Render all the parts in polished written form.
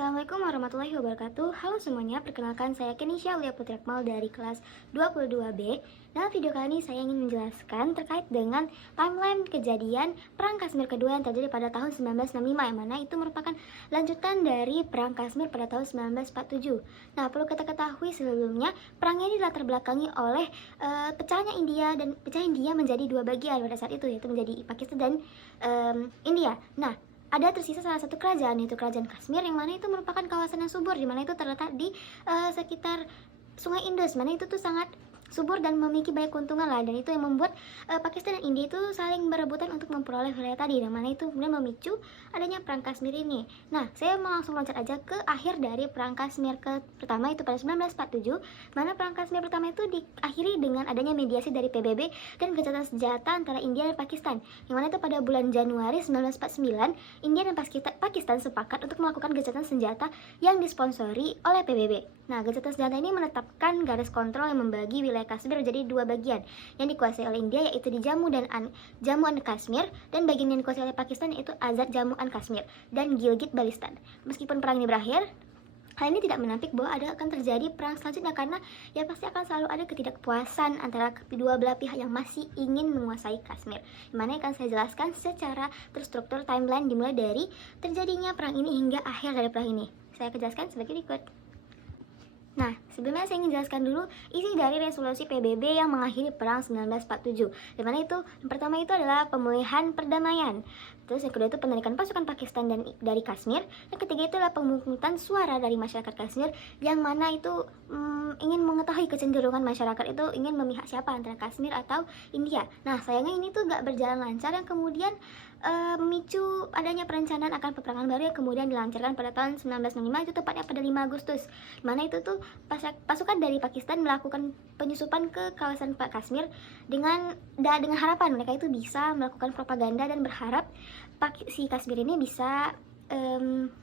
Assalamualaikum warahmatullahi wabarakatuh. Halo semuanya, perkenalkan saya Kenisha Aulia Putri Akmal dari kelas 22B. Dalam video kali ini saya ingin menjelaskan terkait dengan timeline kejadian Perang Kashmir kedua yang terjadi pada tahun 1965, yang mana itu merupakan lanjutan dari Perang Kashmir pada tahun 1947. Nah, perlu kita ketahui sebelumnya, perang ini dilatar belakangi oleh pecahnya India menjadi dua bagian pada saat itu, yaitu menjadi Pakistan dan India. Nah, ada tersisa salah satu kerajaan, yaitu kerajaan Kashmir, yang mana itu merupakan kawasan yang subur, di mana itu terletak di sekitar Sungai Indus, mana itu tuh sangat subur dan memiliki banyak keuntungan lah, dan itu yang membuat Pakistan dan India itu saling berebutan untuk memperoleh wilayah tadi, dan mana itu kemudian memicu adanya perang Kashmir ini. Nah, saya mau langsung loncat aja ke akhir dari perang Kashmir pertama itu pada 1947, mana perang Kashmir pertama itu diakhiri dengan adanya mediasi dari PBB dan gencatan senjata antara India dan Pakistan, yang mana itu pada bulan Januari 1949 India dan Pakistan sepakat untuk melakukan gencatan senjata yang disponsori oleh PBB. Nah, gencatan senjata ini menetapkan garis kontrol yang membagi wilayah Kashmir menjadi dua bagian yang dikuasai oleh India, yaitu di Jammu and Kashmir, dan bagian yang dikuasai oleh Pakistan yaitu Azad Jammu and Kashmir dan Gilgit Baltistan. Meskipun perang ini berakhir, hal ini tidak menampik bahwa akan terjadi perang selanjutnya, karena ya pasti akan selalu ada ketidakpuasan antara kedua belah pihak yang masih ingin menguasai Kashmir. Dimana akan saya jelaskan secara terstruktur timeline dimulai dari terjadinya perang ini hingga akhir dari perang ini. Saya akan jelaskan sebagai berikut. Nah, sebelumnya saya ingin jelaskan dulu isi dari resolusi PBB yang mengakhiri perang 1947. Dimana itu, yang pertama itu adalah pemulihan perdamaian. Terus yang kedua itu penarikan pasukan Pakistan dari Kashmir. Yang ketiga itu adalah pemungutan suara dari masyarakat Kashmir, yang mana itu ingin mengetahui kecenderungan masyarakat itu ingin memihak siapa, antara Kashmir atau India. Nah, sayangnya ini tuh gak berjalan lancar, yang kemudian memicu adanya perencanaan akan peperangan baru yang kemudian dilancarkan pada tahun 1965, itu tepatnya pada 5 Agustus. Mana itu tuh pasukan dari Pakistan melakukan penyusupan ke kawasan Kashmir dengan harapan mereka itu bisa melakukan propaganda dan berharap si Kashmir ini bisa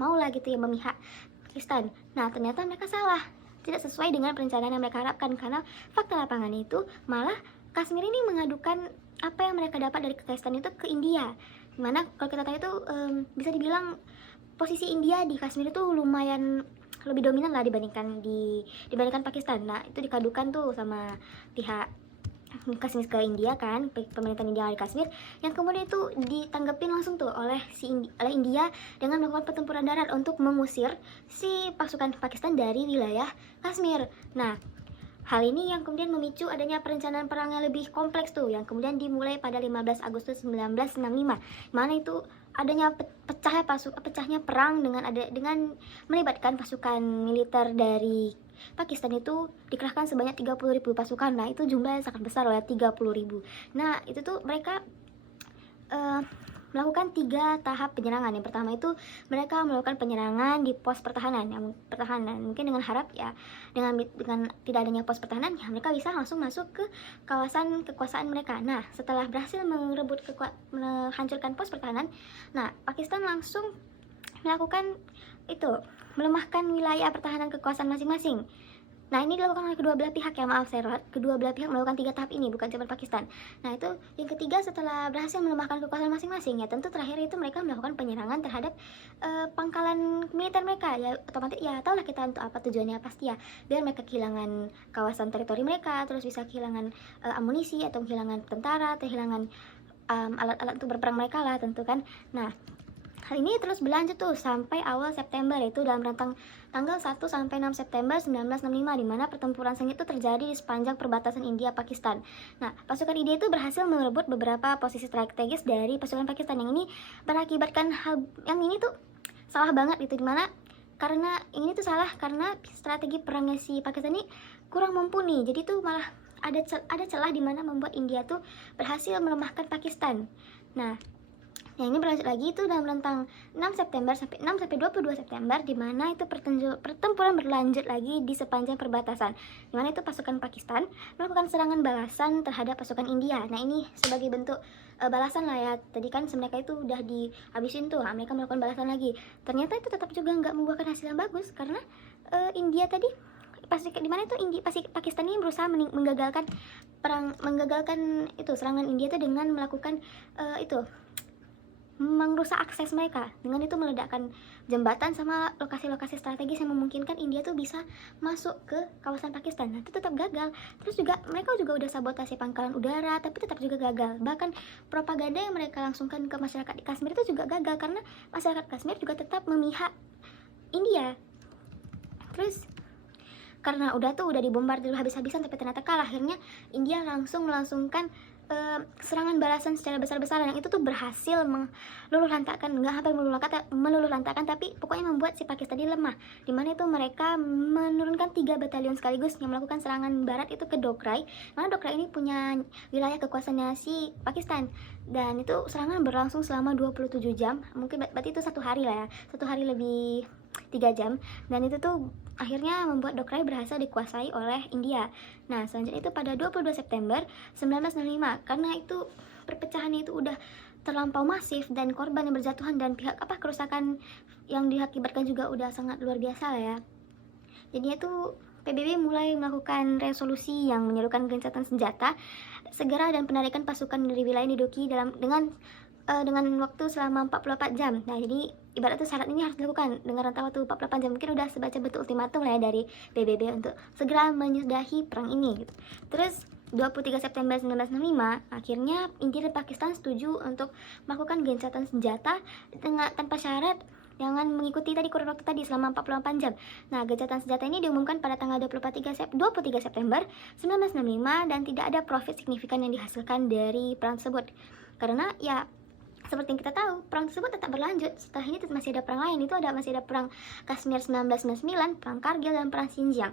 maulah gitu ya memihak Pakistan. Nah, ternyata mereka salah, tidak sesuai dengan perencanaan yang mereka harapkan, karena fakta lapangan itu malah Kashmir ini mengadukan apa yang mereka dapat dari Pakistan itu ke India. Dimana kalau kita tahu itu bisa dibilang posisi India di Kashmir itu lumayan lebih dominan lah dibandingkan Pakistan. Nah, itu dikadukan tuh sama pihak Kashmir ke India kan, pemerintahan India di Kashmir, yang kemudian itu ditanggapin langsung tuh oleh India dengan melakukan pertempuran darat untuk mengusir si pasukan Pakistan dari wilayah Kashmir. Nah, hal ini yang kemudian memicu adanya perencanaan perang yang lebih kompleks tuh, yang kemudian dimulai pada 15 Agustus 1965, mana itu adanya pecahnya perang dengan melibatkan pasukan militer dari Pakistan itu dikerahkan sebanyak 30.000 pasukan. Nah, itu jumlah yang sangat besar loh ya, 30.000. Nah, itu tuh mereka melakukan 3 tahap penyerangan. Yang pertama itu mereka melakukan penyerangan di pos pertahanan, mungkin dengan harap ya dengan tidak adanya pos pertahanan ya mereka bisa langsung masuk ke kawasan kekuasaan mereka. Nah, setelah berhasil menghancurkan pos pertahanan, nah Pakistan langsung melakukan itu, melemahkan wilayah pertahanan kekuasaan masing-masing. Nah, ini dilakukan oleh kedua belah pihak ya, maaf saya kedua belah pihak melakukan 3 tahap ini, bukan cuma Pakistan. Nah, itu yang ketiga setelah berhasil melemahkan kekuasaan masing-masing ya, tentu terakhir itu mereka melakukan penyerangan terhadap pangkalan militer mereka ya. Otomatis ya tahulah kita untuk apa tujuannya, pasti ya biar mereka kehilangan kawasan teritori mereka, terus bisa kehilangan amunisi atau kehilangan tentara, kehilangan alat-alat untuk berperang mereka lah tentu kan. Nah, hal ini terus berlanjut tuh sampai awal September, yaitu dalam rentang tanggal 1 sampai 6 September 1965, di mana pertempuran sengit itu terjadi di sepanjang perbatasan India-Pakistan. Nah, pasukan India itu berhasil merebut beberapa posisi strategis dari pasukan Pakistan, yang ini berakibatkan hal yang ini tuh salah banget gitu, dimana karena ini tuh salah karena strategi perangnya si Pakistan ini kurang mumpuni. Jadi tuh malah ada celah di mana membuat India tuh berhasil melemahkan Pakistan. Nah, yang ini berlanjut lagi itu dalam rentang 6 September sampai 22 September, di mana itu pertempuran berlanjut lagi di sepanjang perbatasan, di mana itu pasukan Pakistan melakukan serangan balasan terhadap pasukan India. Nah, ini sebagai bentuk balasan lah ya. Tadi kan mereka itu udah dihabisin tuh, mereka melakukan balasan lagi. Ternyata itu tetap juga nggak membuahkan hasil yang bagus, karena India tadi dimana itu Pakistan ini berusaha menggagalkan itu serangan India itu dengan melakukan merusak akses mereka, dengan itu meledakkan jembatan sama lokasi-lokasi strategis yang memungkinkan India tuh bisa masuk ke kawasan Pakistan. Nah, itu tetap gagal. Terus juga mereka juga udah sabotase pangkalan udara, tapi tetap juga gagal. Bahkan propaganda yang mereka langsungkan ke masyarakat di Kashmir itu juga gagal, karena masyarakat Kashmir juga tetap memihak India. Terus karena udah dibombardir habis-habisan tapi ternyata kalah, akhirnya India melangsungkan serangan balasan secara besar-besaran, yang itu tuh berhasil meluluhlantakkan, nggak hampir meluluhlantakkan, tapi pokoknya membuat si Pakistan ini lemah, dimana itu mereka menurunkan 3 batalion sekaligus yang melakukan serangan barat itu ke Dokrai, karena Dokrai ini punya wilayah kekuasaannya si Pakistan, dan itu serangan berlangsung selama 27 jam, mungkin berarti itu 1 hari lah ya, 1 hari lebih 3 jam, dan itu tuh akhirnya membuat Dokrai berhasil dikuasai oleh India. Nah, selanjutnya itu pada 22 September 1965, karena itu perpecahannya itu udah terlampau masif dan korban yang berjatuhan dan kerusakan yang diakibatkan juga udah sangat luar biasa lah ya. Jadinya tuh PBB mulai melakukan resolusi yang menyerukan gencatan senjata segera dan penarikan pasukan dari wilayah diduduki dengan waktu selama 44 jam. Nah, jadi ibarat itu syarat ini harus dilakukan dengan rentang waktu 48 jam. Mungkin udah sebaca betul ultimatum lah ya dari PBB untuk segera menyudahi perang ini gitu. Terus 23 September 1965 akhirnya India dan Pakistan setuju untuk melakukan gencatan senjata tanpa syarat, jangan mengikuti tadi kurun waktu tadi selama 48 jam. Nah, gencatan senjata ini diumumkan pada tanggal 23 September 1965 dan tidak ada profit signifikan yang dihasilkan dari perang tersebut. Karena ya seperti yang kita tahu, perang tersebut tetap berlanjut. Setelah ini masih ada perang lain, masih ada perang Kashmir 1999, perang Kargil, dan perang Xinjiang.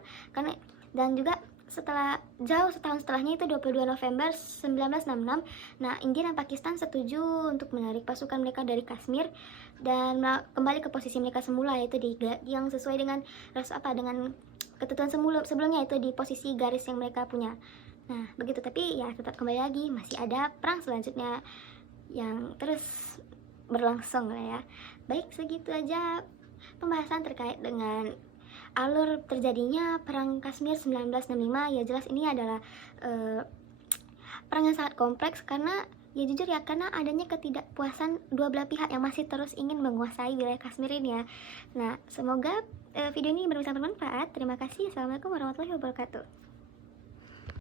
Dan juga setahun setelahnya itu 22 November 1966, nah India dan Pakistan setuju untuk menarik pasukan mereka dari Kashmir dan kembali ke posisi mereka semula, yaitu yang sesuai dengan ketentuan sebelumnya, itu di posisi garis yang mereka punya. Nah, begitu, tapi ya tetap kembali lagi masih ada perang selanjutnya yang terus berlangsung lah ya. Baik, segitu aja pembahasan terkait dengan alur terjadinya perang Kashmir 1965. Ya jelas ini adalah perang yang sangat kompleks, karena ya jujur ya, karena adanya ketidakpuasan dua belah pihak yang masih terus ingin menguasai wilayah Kashmir ini ya. Nah, semoga video ini bisa bermanfaat. Terima kasih. Assalamualaikum warahmatullahi wabarakatuh.